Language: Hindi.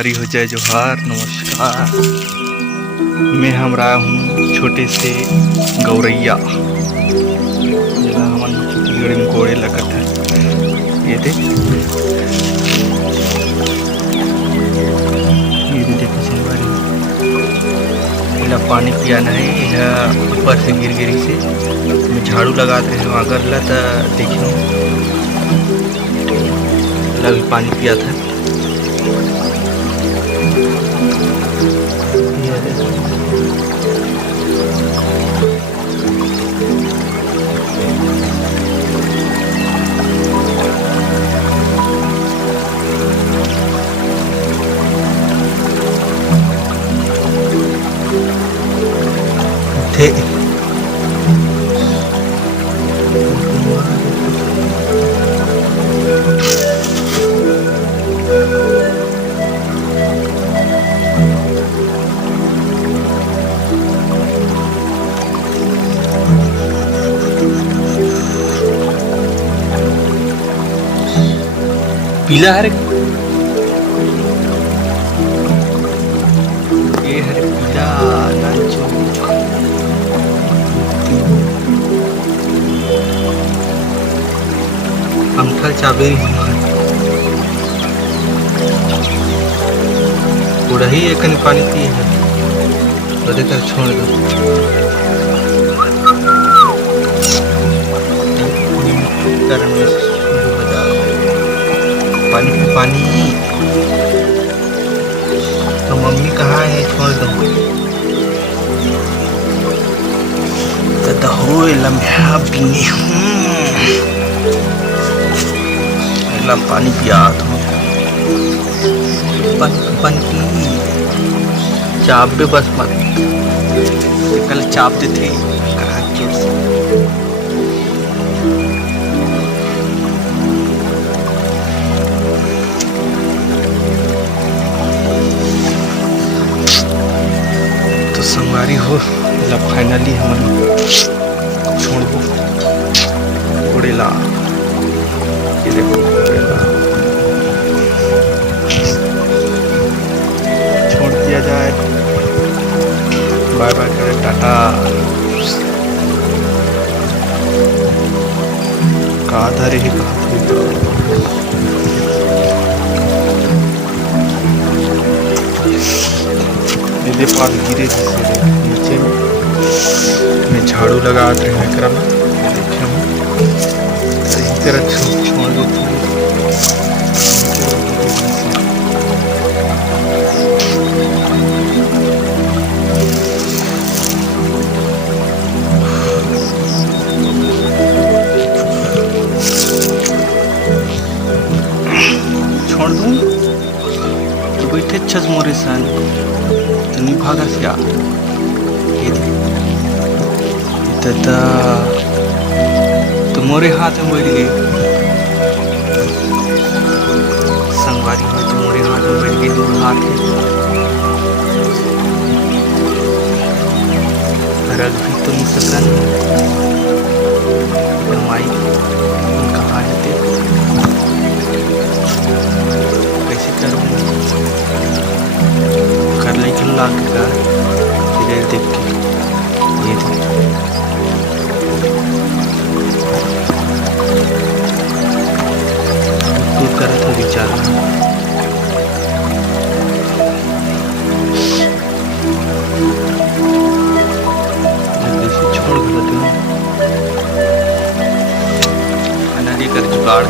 संगवारी हो जाए जोहार नमस्कार। मैं हमरा हूँ छोटे से गौरैया जिला हमन छत्तीसगढ़ में कोड़े लगत है। ये देखो संगवारी इला पानी पियाना है। यह ऊपर से गिर गिरी से मैं झाड़ू लगात रहे अगर ला तो देखियो भी पानी पिया था। थे पीला हरे ये हरे पीला नाचो अमथल चाबेरी उड़ही एक पानी पिए है तो देकर छोड़ दो। पानी पानी तो मम्मी कहाँ है छोड़ दो तो हो लम्हा पीने लम पानी पिया तो पानी चाप भी बस मत कल चाप देते तो संगवारी हो फाइनली हम छोड़बो उड़ेला। ये देखो छोड़ दिया जाए। बाय बाय करे टाटा। कहा रे मेरे पास गिरे नीचे में मैं झाड़ू लगा रहे हैं देखे सही तरह छोड़ देती हूँ। छोड़ दूँ तो बैठे छस मोरे सन तो नहीं भागा सिया तो मोरे हाथ में बैठ गई संगवारी में तो मोरे हाथ में बैठ गई दूर हाथ रख भी तो नहीं सकन माई कहाँ है ते कैसे करूँ कर ले चल ला के फिर देख के ये कर तो विचार छोड़ कर जुगाड़